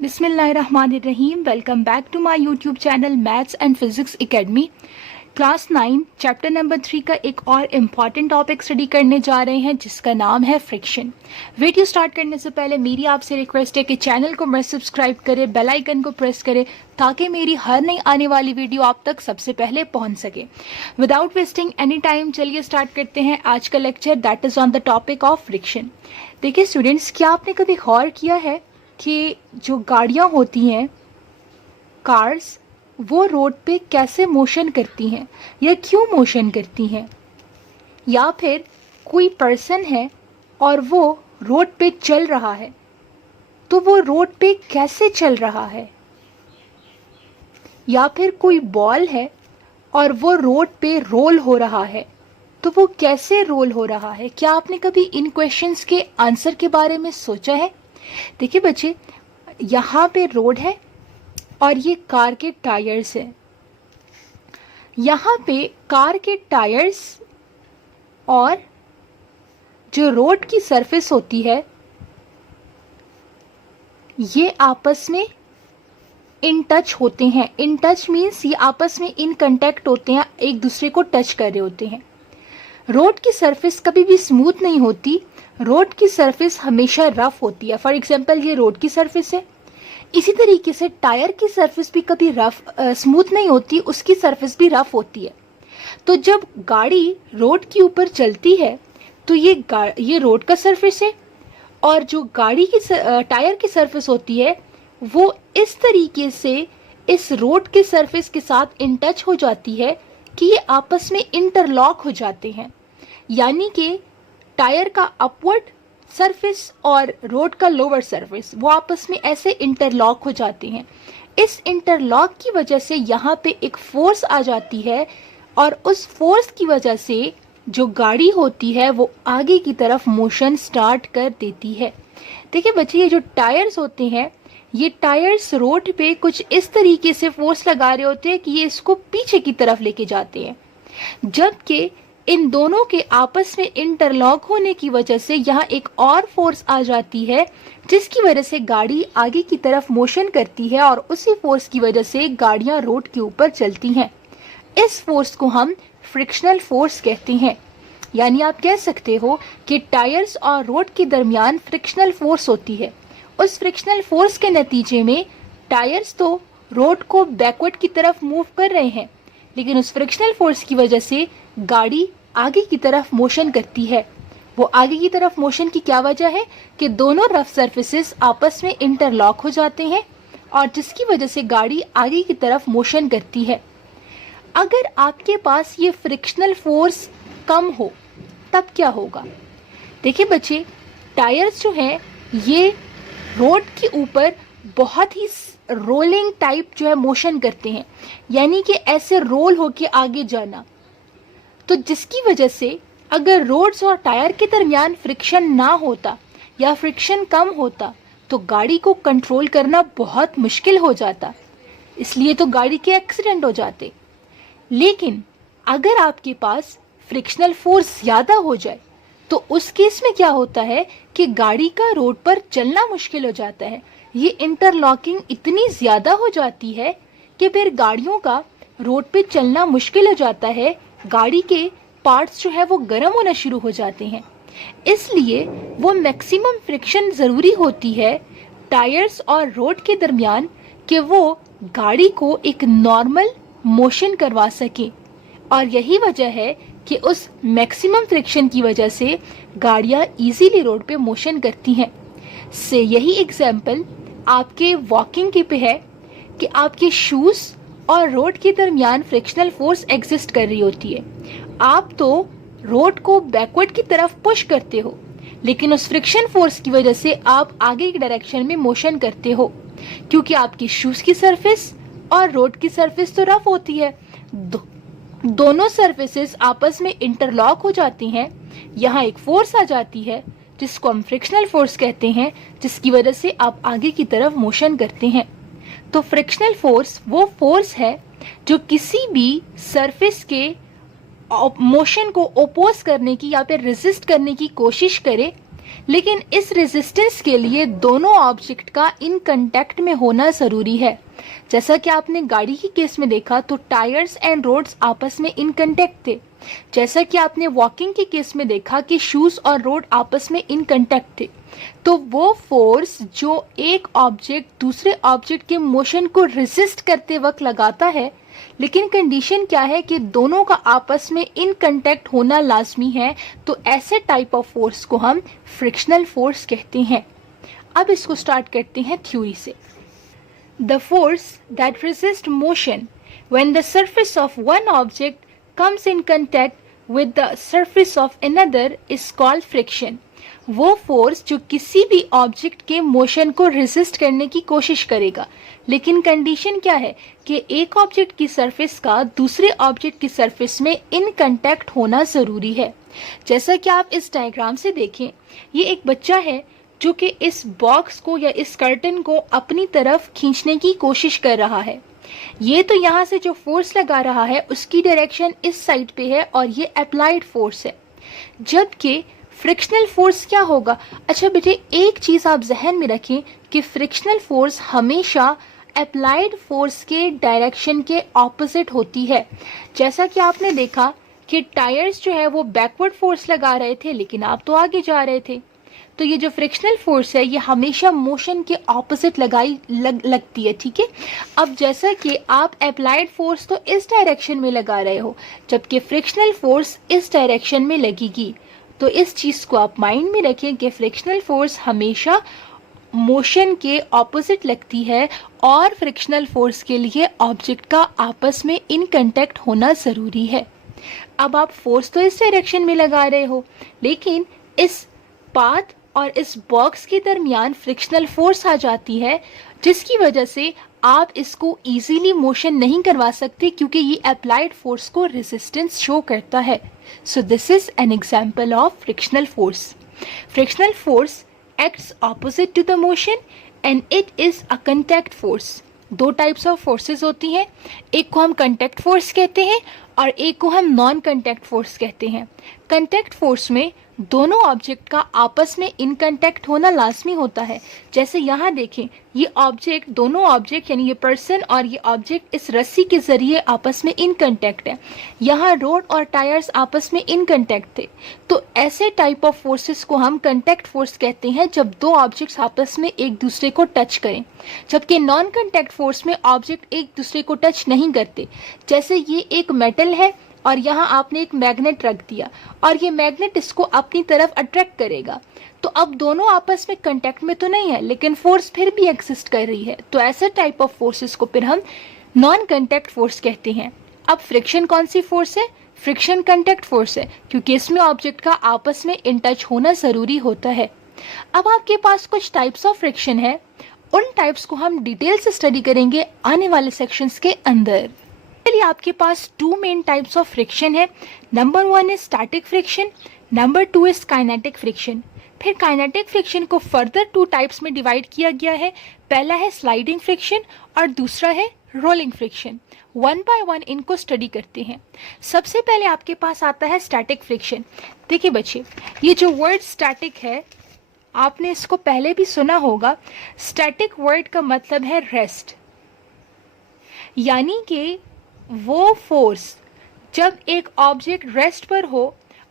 बिस्मिल्लाहिर्रहमानिर्रहीम। Welcome back to my YouTube channel maths and physics academy. Class 9 chapter number 3 का एक और important topic study करने जा रहे हैं जिसका नाम है फ्रिक्शन। वीडियो स्टार्ट करने से पहले मेरी आपसे रिक्वेस्ट है कि चैनल को मस्ट सब्सक्राइब करें, बेल आइकन को प्रेस करें ताकि मेरी हर नई आने वाली वीडियो आप तक सबसे पहले पहुंच सके। विदाउट वेस्टिंग एनी टाइम चलिए स्टार्ट करते हैं आज का lecture, that is on the topic of friction. देखिए स्टूडेंट्स, क्या आपने कभी गौर किया है कि जो गाड़ियां होती हैं, कार्स, वो रोड पे कैसे मोशन करती हैं या क्यों मोशन करती हैं? या फिर कोई पर्सन है और वो रोड पे चल रहा है तो वो रोड पे कैसे चल रहा है? या फिर कोई बॉल है और वो रोड पे रोल हो रहा है तो वो कैसे रोल हो रहा है? क्या आपने कभी इन क्वेश्चंस के आंसर के बारे में सोचा है? देखिए बच्चे, यहाँ पे रोड है और ये कार के टायर्स हैं। यहाँ पे कार के टायर्स और जो रोड की सरफेस होती है ये आपस में इन टच होते हैं। इन टच मीन्स ये आपस में इन कांटेक्ट होते हैं, एक दूसरे को टच कर रहे होते हैं। रोड की सरफेस कभी भी स्मूथ नहीं होती, रोड की सरफेस हमेशा रफ होती है। फॉर एग्जांपल ये रोड की सरफेस है, इसी तरीके से टायर की सरफेस भी कभी स्मूथ नहीं होती, उसकी सरफेस भी रफ होती है। तो जब गाड़ी रोड के ऊपर चलती है तो ये रोड का सरफेस है और जो गाड़ी की टायर की सरफेस होती है वो इस तरीके से इस रोड के सरफेस के साथ इन टच हो जाती है कि ये आपस में इंटरलॉक हो जाते हैं। यानी कि टायर का अपवर्ड सरफेस और रोड का लोअर सरफेस वो आपस में ऐसे इंटरलॉक हो जाते हैं। इस इंटरलॉक की वजह से यहाँ पे एक फोर्स आ जाती है और उस फोर्स की वजह से जो गाड़ी होती है वो आगे की तरफ मोशन स्टार्ट कर देती है। देखिए बच्चे, ये जो टायर्स होते हैं ये टायर्स रोड पे कुछ इस तरीके से फोर्स लगा रहे होते हैं कि ये इसको पीछे की तरफ लेके जाते हैं, जबकि इन दोनों के आपस में इंटरलॉक होने की वजह से यहाँ एक और फोर्स आ जाती है जिसकी वजह से गाड़ी आगे की तरफ मोशन करती है और उसी फोर्स की वजह से गाड़ियां रोड के ऊपर चलती हैं। इस फोर्स को हम फ्रिक्शनल फोर्स कहते हैं। यानी आप कह सकते हो कि टायर्स और रोड के दरमियान फ्रिक्शनल फोर्स होती है। उस फ्रिक्शनल फोर्स के नतीजे में टायर्स तो रोड को बैकवर्ड की तरफ मूव कर रहे हैं, लेकिन उस फ्रिक्शनल फोर्स की वजह से गाड़ी आगे की तरफ मोशन करती है। वो आगे की तरफ मोशन की क्या वजह है कि दोनों रफ सरफेसेस आपस में इंटरलॉक हो जाते हैं और जिसकी वजह से गाड़ी आगे की तरफ मोशन करती है। अगर आपके पास ये फ्रिक्शनल फोर्स कम हो तब क्या होगा? देखिए बच्चे, टायर्स जो हैं ये रोड के ऊपर बहुत ही रोलिंग टाइप जो है मोशन करते हैं, यानी कि ऐसे रोल होके आगे जाना। तो जिसकी वजह से अगर रोड्स और टायर के दरमियान फ्रिक्शन ना होता या फ्रिक्शन कम होता तो गाड़ी को कंट्रोल करना बहुत मुश्किल हो जाता, इसलिए तो गाड़ी के एक्सीडेंट हो जाते। लेकिन अगर आपके पास फ्रिक्शनल फोर्स ज़्यादा हो जाए तो उस केस में क्या होता है कि गाड़ी का रोड पर चलना मुश्किल हो जाता है। ये इंटरलॉकिंग इतनी ज़्यादा हो जाती है कि फिर गाड़ियों का रोड पे चलना मुश्किल हो जाता है, गाड़ी के पार्ट्स जो है वो गर्म होना शुरू हो जाते हैं। इसलिए वो मैक्सिमम फ्रिक्शन ज़रूरी होती है टायर्स और रोड के दरमियान कि वो गाड़ी को एक नॉर्मल मोशन करवा सके। और यही वजह है कि उस मैक्सिमम फ्रिक्शन की वजह से गाड़ियाँ इजीली रोड पे मोशन करती हैं। से यही एग्जाम्पल आपके वॉकिंग के पे है कि आपके शूज़ और रोड के दरमियान फ्रिक्शनल फोर्स एग्जिस्ट कर रही होती है। आप तो रोड को बैकवर्ड की तरफ पुश करते हो, लेकिन उस फ्रिक्शन फोर्स की वजह से आप आगे की डायरेक्शन में मोशन करते हो, क्योंकि आपकी शूज़ की सरफेस और रोड की सरफेस तो रफ होती है। दोनों सरफेसेस आपस में इंटरलॉक हो जाती हैं। यहाँ एक फोर्स आ जाती है जिसको हम फ्रिक्शनल फोर्स कहते हैं, जिसकी वजह से आप आगे की तरफ मोशन करते हैं। तो फ्रिक्शनल फोर्स वो फोर्स है जो किसी भी सरफेस के मोशन को ओपोज करने की या फिर रेजिस्ट करने की कोशिश करे लेकिन इस रेजिस्टेंस के लिए दोनों ऑब्जेक्ट का इन कांटेक्ट में होना जरूरी है। जैसा कि आपने गाड़ी के केस में देखा तो टायर्स एंड रोड्स आपस में इन कांटेक्ट थे। जैसा कि आपने वॉकिंग के केस में देखा कि शूज और रोड आपस में इन कांटेक्ट थे। तो वो फोर्स जो एक ऑब्जेक्ट दूसरे ऑब्जेक्ट के मोशन को रेजिस्ट करते वक्त लगाता है, लेकिन कंडीशन क्या है कि दोनों का आपस में इन कांटेक्ट होना लाजमी है, तो ऐसे टाइप ऑफ फोर्स को हम फ्रिक्शनल फोर्स कहते हैं। अब इसको स्टार्ट करते हैं थ्योरी से। The force that resist motion when the surface of one object comes in contact with the surface of another is called friction। वो फोर्स जो किसी भी ऑब्जेक्ट के मोशन को रेजिस्ट करने की कोशिश करेगा, लेकिन कंडीशन क्या है कि एक ऑब्जेक्ट की सरफेस का दूसरे ऑब्जेक्ट की सरफेस में इन कांटेक्ट होना जरूरी है। जैसा कि आप इस डायग्राम से देखें, ये एक बच्चा है जो कि इस बॉक्स को या इस कर्टन को अपनी तरफ खींचने की कोशिश कर रहा है। ये तो यहाँ से जो फोर्स लगा रहा है उसकी डायरेक्शन इस साइड पे है और ये अप्लाइड फोर्स है, जबकि फ्रिक्शनल फोर्स क्या होगा। अच्छा बेटे, एक चीज आप जहन में रखें कि फ्रिक्शनल फोर्स हमेशा अप्लाइड फोर्स के डायरेक्शन के ऑपोजिट होती है। जैसा कि आपने देखा कि टायर्स जो है वो बैकवर्ड फोर्स लगा रहे थे, लेकिन आप तो आगे जा रहे थे। तो ये जो फ्रिक्शनल फोर्स है ये हमेशा मोशन के ऑपोजिट लगती है, ठीक है। अब जैसा कि आप अप्लाइड फोर्स तो इस डायरेक्शन में लगा रहे हो, जबकि फ्रिक्शनल फोर्स इस डायरेक्शन में लगेगी, तो इस चीज को आप माइंड में रखें कि फ्रिक्शनल फोर्स हमेशा मोशन के ऑपोजिट लगती है और फ्रिक्शनल फोर्स के लिए ऑब्जेक्ट का आपस में इन कांटेक्ट होना जरूरी है। अब आप फोर्स तो इस डायरेक्शन में लगा रहे हो, लेकिन इस पाथ और इस बॉक्स के दरमियान फ्रिक्शनल फोर्स आ जाती है, जिसकी वजह से आप इसको इजीली मोशन नहीं करवा सकते, क्योंकि ये अप्लाइड फोर्स को रेजिस्टेंस शो करता है। So this is an example of frictional force. Frictional force acts opposite to the motion and it is a contact force. दो टाइप्स ऑफ फोर्सेस होती हैं, एक को हम कांटेक्ट फोर्स कहते हैं और एक को हम नॉन कांटेक्ट फोर्स कहते हैं। कांटेक्ट फोर्स में दोनों ऑब्जेक्ट का आपस में इन कांटेक्ट होना लाजमी होता है। जैसे यहाँ देखें, ये ऑब्जेक्ट, दोनों ऑब्जेक्ट यानी ये पर्सन और ये ऑब्जेक्ट इस रस्सी के जरिए आपस में इन कांटेक्ट है। यहाँ रोड और टायर्स आपस में इन कांटेक्ट थे। तो ऐसे टाइप ऑफ फोर्सेस को हम कांटेक्ट फोर्स कहते हैं जब दो ऑब्जेक्ट्स आपस में एक दूसरे को टच करें, जबकि नॉन कांटेक्ट फोर्स में ऑब्जेक्ट एक दूसरे को टच नहीं करते। जैसे ये एक मेटल है और यहाँ आपने एक मैग्नेट रख दिया और ये मैग्नेट इसको अपनी तरफ अट्रैक्ट करेगा, तो अब दोनों आपस में कांटेक्ट में तो नहीं है, लेकिन फोर्स फिर भी एग्जिस्ट कर रही है। तो ऐसे टाइप ऑफ फोर्सेस को फिर हम नॉन कांटेक्ट फोर्स कहते हैं। अब फ्रिक्शन कौन सी फोर्स है? फ्रिक्शन कांटेक्ट फोर्स है, क्योंकि इसमें ऑब्जेक्ट का आपस में इन टच होना जरूरी होता है। अब आपके पास कुछ टाइप्स ऑफ फ्रिक्शन है, उन टाइप्स को हम डिटेल से स्टडी करेंगे आने वाले सेक्शंस के अंदर। चलिए, आपके पास two main types of friction है। Number 1 is static friction, number 2 is kinetic friction. फिर काइनेटिक फ्रिक्शन को फर्दर टू टाइप्स में डिवाइड किया गया है। पहला है स्लाइडिंग फ्रिक्शन और दूसरा है rolling friction. One by one इनको स्टडी करते हैं। सबसे पहले आपके पास आता है स्टैटिक फ्रिक्शन। देखिए बच्चे, ये जो वर्ड स्टैटिक है आपने इसको पहले भी सुना होगा। स्टैटिक वर्ड का मतलब है रेस्ट, यानी कि वो फोर्स जब एक ऑब्जेक्ट रेस्ट पर हो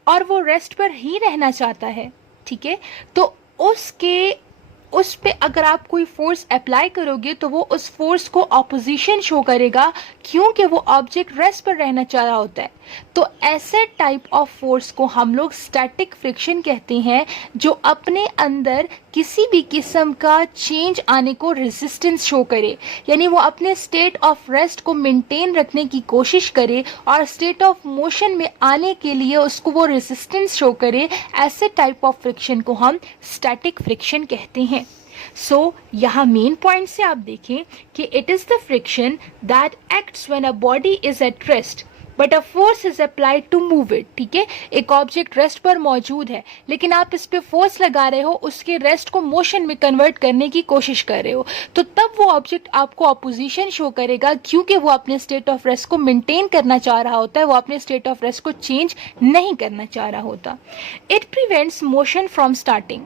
और वो रेस्ट पर ही रहना चाहता है, ठीक है, तो उस पे अगर आप कोई फोर्स अप्लाई करोगे तो वो उस फोर्स को ऑपोजिशन शो करेगा, क्योंकि वो ऑब्जेक्ट रेस्ट पर रहना चाह रहा होता है। तो ऐसे टाइप ऑफ फोर्स को हम लोग स्टैटिक फ्रिक्शन कहते हैं, जो अपने अंदर किसी भी किस्म का चेंज आने को रेजिस्टेंस शो करे, यानी वो अपने स्टेट ऑफ रेस्ट को मेंटेन रखने की कोशिश करे और स्टेट ऑफ मोशन में आने के लिए उसको वो रेजिस्टेंस शो करे। ऐसे टाइप ऑफ फ्रिक्शन को हम स्टैटिक फ्रिक्शन कहते हैं। सो यहाँ मेन पॉइंट से आप देखें कि it is the friction that acts when a body is at rest but a force is applied to move it. ठीक है, एक ऑब्जेक्ट रेस्ट पर मौजूद है लेकिन आप इस पे फोर्स लगा रहे हो, उसके रेस्ट को मोशन में कन्वर्ट करने की कोशिश कर रहे हो, तो तब वो ऑब्जेक्ट आपको अपोजिशन शो करेगा, क्योंकि वो अपने स्टेट ऑफ रेस्ट को मेंटेन करना चाह रहा होता है, वो अपने स्टेट ऑफ रेस्ट को चेंज नहीं करना चाह रहा होता। It prevents motion from starting.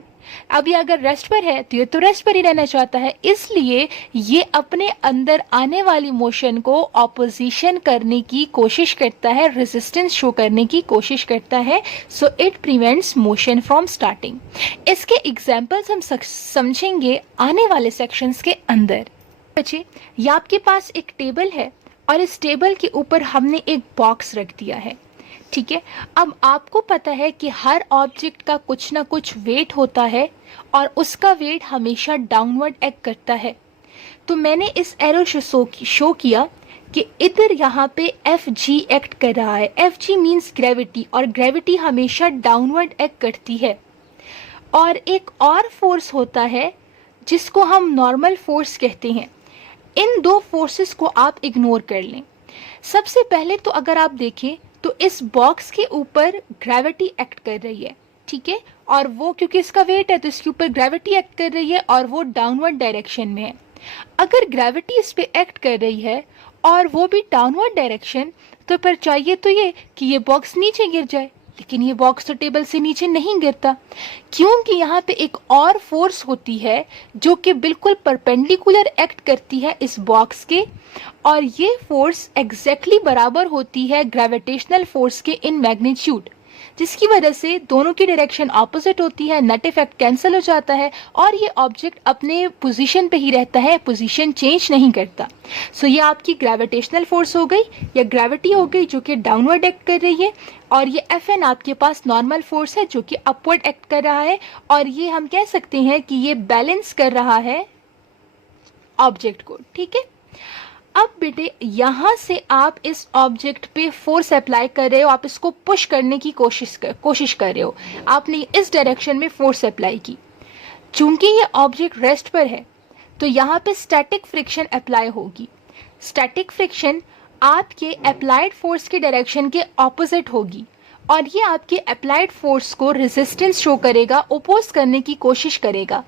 अब ये अगर रेस्ट पर है तो ये तो रेस्ट पर ही रहना चाहता है, इसलिए ये अपने अंदर आने वाली मोशन को ऑपोजिशन करने की कोशिश करता है, रेजिस्टेंस शो करने की कोशिश करता है। So it prevents motion from starting. इसके एग्जाम्पल्स हम समझेंगे आने वाले सेक्शंस के अंदर। बच्चे, ये आपके पास एक टेबल है और इस टेबल के ऊपर हमने एक बॉक्स रख दिया है। ठीक है, अब आपको पता है कि हर ऑब्जेक्ट का कुछ ना कुछ वेट होता है और उसका वेट हमेशा डाउनवर्ड एक्ट करता है। तो मैंने इस एरो शो किया कि इधर यहाँ पे एफ जी एक्ट कर रहा है। एफ जी मीन्स ग्रेविटी, और ग्रेविटी हमेशा डाउनवर्ड एक्ट करती है। और एक और फोर्स होता है जिसको हम नॉर्मल फोर्स कहते हैं। इन दो फोर्सेस को आप इग्नोर कर लें। सबसे पहले तो अगर आप देखें तो इस बॉक्स के ऊपर ग्रेविटी एक्ट कर रही है। ठीक है, और वो क्योंकि इसका वेट है तो इसके ऊपर ग्रेविटी एक्ट कर रही है और वो डाउनवर्ड डायरेक्शन में है। अगर ग्रेविटी इस पे एक्ट कर रही है और वो भी डाउनवर्ड डायरेक्शन, तो फिर चाहिए तो ये कि ये बॉक्स नीचे गिर जाए, लेकिन ये बॉक्स तो टेबल से नीचे नहीं गिरता, क्योंकि यहाँ पे एक और फोर्स होती है जो कि बिल्कुल परपेंडिकुलर एक्ट करती है इस बॉक्स के, और ये फोर्स एग्जैक्टली बराबर होती है ग्रेविटेशनल फोर्स के इन मैग्नीट्यूड, जिसकी वजह से दोनों की डायरेक्शन ऑपोजिट होती है, नेट इफेक्ट कैंसिल हो जाता है और ये ऑब्जेक्ट अपने पोजीशन पे ही रहता है, पोजीशन चेंज नहीं करता। सो ये आपकी ग्रेविटेशनल फोर्स हो गई या ग्रेविटी हो गई जो कि डाउनवर्ड एक्ट कर रही है, और ये एफ एन आपके पास नॉर्मल फोर्स है जो कि अपवर्ड एक्ट कर रहा है, और ये हम कह सकते हैं कि ये बैलेंस कर रहा है ऑब्जेक्ट को। ठीक है, अब बेटे यहाँ से आप इस ऑब्जेक्ट पे फोर्स अप्लाई कर रहे हो, आप इसको पुश करने की कोशिश कर रहे हो। आपने इस डायरेक्शन में फोर्स अप्लाई की। चूंकि ये ऑब्जेक्ट रेस्ट पर है तो यहाँ पे स्टैटिक फ्रिक्शन अप्लाई होगी। स्टैटिक फ्रिक्शन आपके अप्लाइड फोर्स के डायरेक्शन के ऑपोजिट होगी, और ये आपके अप्लाइड फोर्स को रेजिस्टेंस शो करेगा, ओपोज करने की कोशिश करेगा।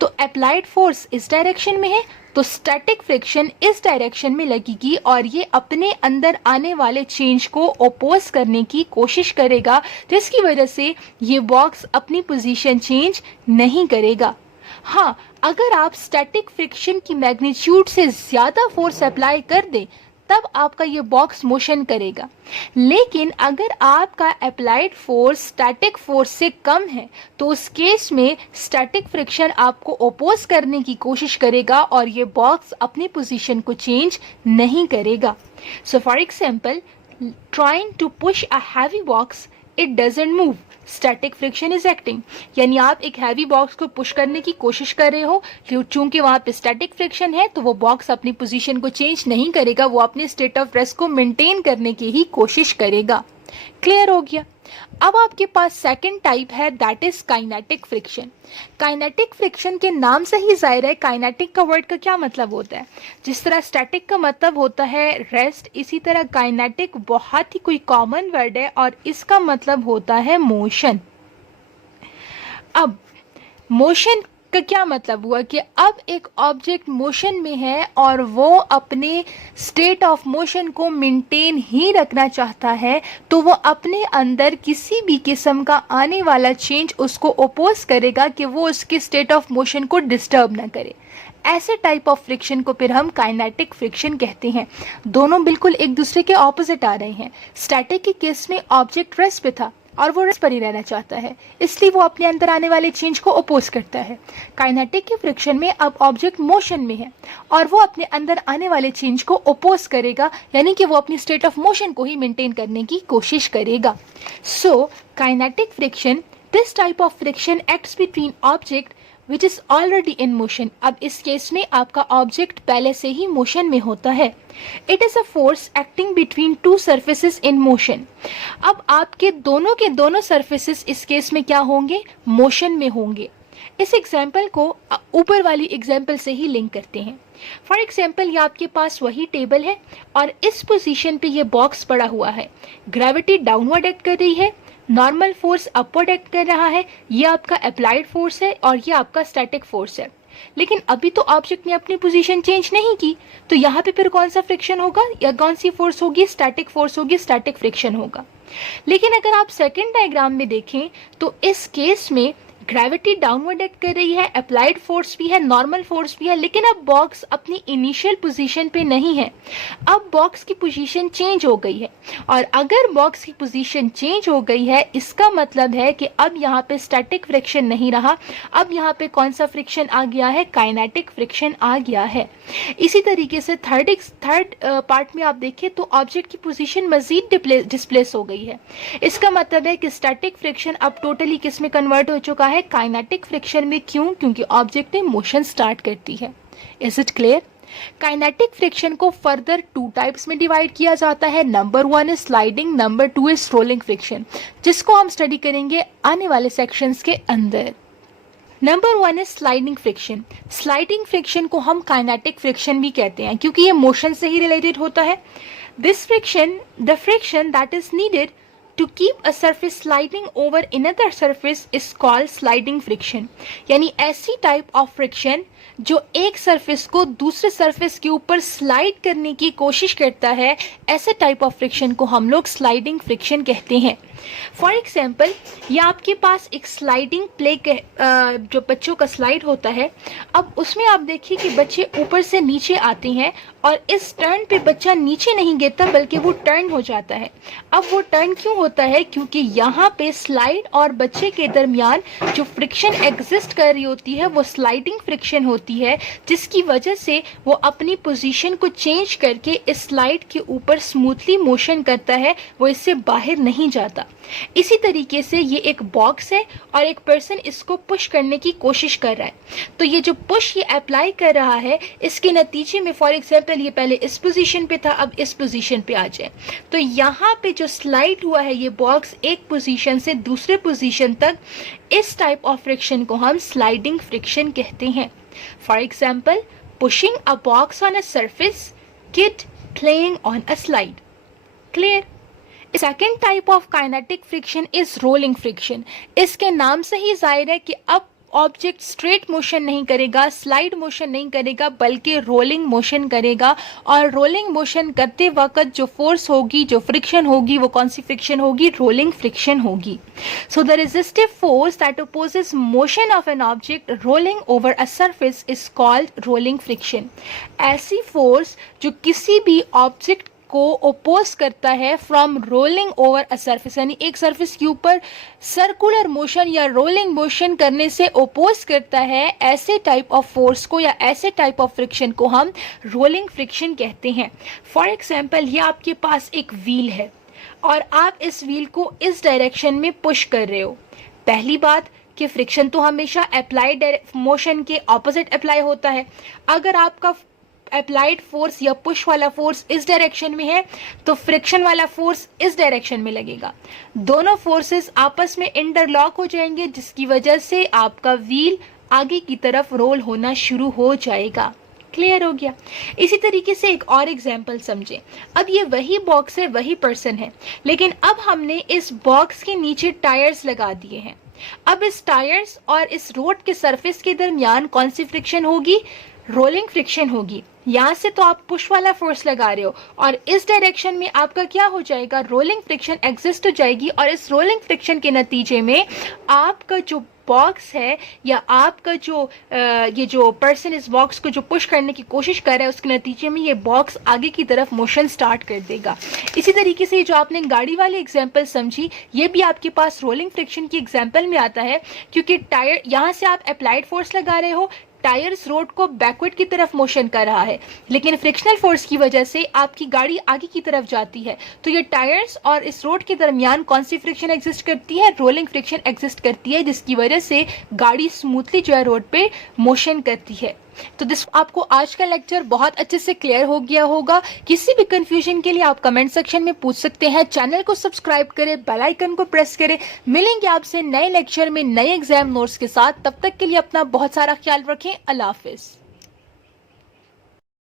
तो अप्लाइड फोर्स इस डायरेक्शन में है तो स्टैटिक फ्रिक्शन इस डायरेक्शन में लगेगी, और ये अपने अंदर आने वाले चेंज को ओपोज करने की कोशिश करेगा, जिसकी वजह से ये बॉक्स अपनी पोजीशन चेंज नहीं करेगा। हाँ, अगर आप स्टैटिक फ्रिक्शन की मैग्नीट्यूड से ज़्यादा फोर्स अप्लाई कर दें तब आपका ये बॉक्स मोशन करेगा, लेकिन अगर आपका अप्लाइड फोर्स स्टैटिक फोर्स से कम है तो उस केस में स्टैटिक फ्रिक्शन आपको ओपोज करने की कोशिश करेगा और ये बॉक्स अपनी पोजीशन को चेंज नहीं करेगा। So for example, trying to push a heavy box, it doesn't move, static friction is acting. यानी आप एक हैवी बॉक्स को पुश करने की कोशिश कर रहे हो, चूंकि वहां पे स्टैटिक फ्रिक्शन है तो वो बॉक्स अपनी पोजीशन को चेंज नहीं करेगा, वो अपने स्टेट ऑफ रेस्ट को मेंटेन करने की ही कोशिश करेगा। क्लियर हो गया? अब आपके पास सेकंड टाइप है, that is kinetic friction. Kinetic friction के नाम से ही जाहिर है काइनेटिक का वर्ड का क्या मतलब होता है। जिस तरह स्टैटिक का मतलब होता है रेस्ट, इसी तरह काइनेटिक बहुत ही कोई कॉमन वर्ड है और इसका मतलब होता है मोशन। अब मोशन का क्या मतलब हुआ कि अब एक ऑब्जेक्ट मोशन में है और वो अपने स्टेट ऑफ मोशन को मेंटेन ही रखना चाहता है, तो वो अपने अंदर किसी भी किस्म का आने वाला चेंज उसको ओपोज करेगा कि वो उसके स्टेट ऑफ मोशन को डिस्टर्ब ना करे। ऐसे टाइप ऑफ फ्रिक्शन को फिर हम काइनेटिक फ्रिक्शन कहते हैं। दोनों बिल्कुल एक दूसरे के ऑपोजिट आ रहे हैं। स्टैटिक के केस में ऑब्जेक्ट रेस्ट पे था और वो रेस्ट पर ही रहना चाहता है, इसलिए वो अपने अंदर आने वाले चेंज को अपोज करता है। काइनेटिक के फ्रिक्शन में अब ऑब्जेक्ट मोशन में है और वो अपने अंदर आने वाले चेंज को अपोज करेगा, यानी कि वो अपनी स्टेट ऑफ मोशन को ही मेंटेन करने की कोशिश करेगा। So kinetic friction, this type of friction acts between object which is already in motion. अब इस केस में आपका ऑब्जेक्ट पहले से ही मोशन में होता है। It is a force acting between two surfaces in motion. अब आपके दोनों के दोनों सर्फेसिस इस केस में क्या होंगे? मोशन में होंगे। इस एग्जाम्पल को ऊपर वाली एग्जाम्पल से ही लिंक करते हैं। फॉर एग्जाम्पल ये आपके पास वही टेबल है और इस पोजीशन पे ये बॉक्स पड़ा हुआ है। ग्रेविटी डाउनवर्ड एक्ट कर रही है, नॉर्मल फोर्स अपवर्ड एक्ट कर रहा है, ये आपका अप्लाइड फोर्स है और ये आपका स्टैटिक फोर्स है। लेकिन अभी तो ऑब्जेक्ट ने अपनी पोजीशन चेंज नहीं की, तो यहाँ पे फिर कौन सा फ्रिक्शन होगा या कौन सी फोर्स होगी? स्टैटिक फोर्स होगी, स्टैटिक फ्रिक्शन होगा। लेकिन अगर आप सेकंड डायग्राम में देखें तो इस केस में ग्रेविटी डाउनवर्ड एक्ट कर रही है, अप्लाइड फोर्स भी है, नॉर्मल फोर्स भी है, लेकिन अब बॉक्स अपनी इनिशियल पोजीशन पे नहीं है। अब बॉक्स की पोजीशन चेंज हो गई है और अगर बॉक्स की पोजीशन चेंज हो गई है इसका मतलब है कि अब यहाँ पे स्टैटिक फ्रिक्शन नहीं रहा, अब यहाँ पे कौन सा फ्रिक्शन आ गया है? काइनेटिक फ्रिक्शन आ गया है। इसी तरीके से थर्ड पार्ट में आप देखें तो ऑब्जेक्ट की पोजीशन मजीद डिस्प्लेस हो गई है। इसका मतलब है कि स्टैटिक फ्रिक्शन अब टोटली किस में कन्वर्ट हो चुका है? काइनेटिक फ्रिक्शन में। क्यों? क्योंकि ऑब्जेक्ट ने मोशन स्टार्ट करती है। Is it clear? Kinetic friction को फर्दर 2 टाइप्स में डिवाइड किया जाता है। Number 1 is sliding, number 2 is rolling friction, जिसको हम स्टडी करेंगे आने वाले सेक्शंस के अंदर। Number 1 is sliding friction. Sliding friction को हम काइनेटिक फ्रिक्शन भी कहते हैं क्योंकि ये मोशन से ही रिलेटेड होता है। This friction, the friction that is needed to keep a surface sliding over another surface is called sliding friction। यानी ऐसी टाइप ऑफ फ्रिक्शन जो एक सरफेस को दूसरे सरफेस के ऊपर स्लाइड करने की कोशिश करता है, ऐसे टाइप ऑफ फ्रिक्शन को हम लोग स्लाइडिंग फ्रिक्शन कहते हैं। फॉर एग्जाम्पल ये आपके पास एक स्लाइडिंग प्ले जो बच्चों का स्लाइड होता है। अब उसमें आप देखिए कि बच्चे ऊपर से नीचे आते हैं और इस टर्न पे बच्चा नीचे नहीं गिरता बल्कि वो टर्न हो जाता है। अब वो टर्न क्यों होता है? क्योंकि यहाँ पे स्लाइड और बच्चे के दरमियान जो फ्रिक्शन एग्जिस्ट कर रही होती है वो स्लाइडिंग फ्रिक्शन होती है, जिसकी वजह से वो अपनी पोजीशन को चेंज करके इस स्लाइड के ऊपर स्मूथली मोशन करता है, वो इससे बाहर नहीं जाता। इसी तरीके से ये एक बॉक्स है और एक पर्सन इसको पुश करने की कोशिश कर रहा है, तो ये जो पुश ये अप्लाई कर रहा है इसके नतीजे में फॉर एग्जाम्पल ये पहले इस पोजीशन पे था, अब इस पोजीशन पे आ जाए, तो यहाँ पे जो स्लाइड हुआ है ये बॉक्स एक पोजीशन से दूसरे पोजीशन तक, इस टाइप ऑफ फ्रिक्शन को हम स्लाइडिंग फ्रिक्शन कहते हैं। For example pushing a box on a surface, kid playing on a slide. Clear? Second type of kinetic friction is rolling friction. इसके नाम से ही जाहिर है कि अब ऑब्जेक्ट स्ट्रेट मोशन नहीं करेगा, स्लाइड मोशन नहीं करेगा, बल्कि रोलिंग मोशन करेगा। और रोलिंग मोशन करते वक्त जो फोर्स होगी, जो फ्रिक्शन होगी, वो कौन सी फ्रिक्शन होगी? रोलिंग फ्रिक्शन होगी। So the resistive force that opposes motion of an object rolling over a surface is called rolling friction. ऐसी फोर्स जो किसी भी ऑब्जेक्ट को ओपोज करता है from rolling over a surface, यानी एक सरफेस के ऊपर सर्कुलर मोशन या रोलिंग मोशन करने से ओपोज करता है, ऐसे टाइप ऑफ फोर्स को या ऐसे टाइप ऑफ फ्रिक्शन को हम रोलिंग फ्रिक्शन कहते हैं। फॉर एग्जाम्पल ये आपके पास एक व्हील है और आप इस व्हील को इस डायरेक्शन में पुश कर रहे हो। पहली बात कि फ्रिक्शन तो हमेशा अप्लाइड मोशन के ऑपोजिट अप्लाई होता है। अगर आपका अप्लाइड फोर्स या पुश वाला फोर्स इस डायरेक्शन में है तो फ्रिक्शन वाला फोर्स इस डायरेक्शन में लगेगा। दोनों फोर्सेस आपस में इंटरलॉक हो जाएंगे, जिसकी वजह से आपका व्हील आगे की तरफ रोल होना शुरू हो जाएगा। क्लियर हो गया? इसी तरीके से एक और एग्जाम्पल समझें। अब ये वही बॉक्स है, वही पर्सन है, लेकिन अब हमने इस बॉक्स के नीचे टायर्स लगा दिए हैं। अब इस टायर्स और इस रोड के सरफेस के दरमियान कौन सी फ्रिक्शन होगी? रोलिंग फ्रिक्शन होगी। यहाँ से तो आप पुश वाला फोर्स लगा रहे हो और इस डायरेक्शन में आपका क्या हो जाएगा? रोलिंग फ्रिक्शन एग्जिस्ट हो जाएगी और इस रोलिंग फ्रिक्शन के नतीजे में आपका जो बॉक्स है या आपका जो ये जो पर्सन इस बॉक्स को जो पुश करने की कोशिश कर रहा है उसके नतीजे में ये बॉक्स आगे की तरफ मोशन स्टार्ट कर देगा। इसी तरीके से जो आपने गाड़ी वाली एग्जांपल समझी, ये भी आपके पास रोलिंग फ्रिक्शन की एग्जांपल में आता है, क्योंकि टायर यहाँ से आप अप्लाइड फोर्स लगा रहे हो, टायर्स रोड को बैकवर्ड की तरफ मोशन कर रहा है, लेकिन फ्रिक्शनल फोर्स की वजह से आपकी गाड़ी आगे की तरफ जाती है, तो ये टायर्स और इस रोड के दरमियान कौन सी फ्रिक्शन एग्जिस्ट करती है? रोलिंग फ्रिक्शन एग्जिस्ट करती है, जिसकी वजह से गाड़ी स्मूथली जो है रोड पे मोशन करती है। तो दिस आपको आज का लेक्चर बहुत अच्छे से क्लियर हो गया होगा। किसी भी कंफ्यूजन के लिए आप कमेंट सेक्शन में पूछ सकते हैं। चैनल को सब्सक्राइब करें, बेल आइकन को प्रेस करें। मिलेंगे आपसे नए लेक्चर में नए एग्जाम नोट्स के साथ। तब तक के लिए अपना बहुत सारा ख्याल रखें। अल्लाह हाफिज।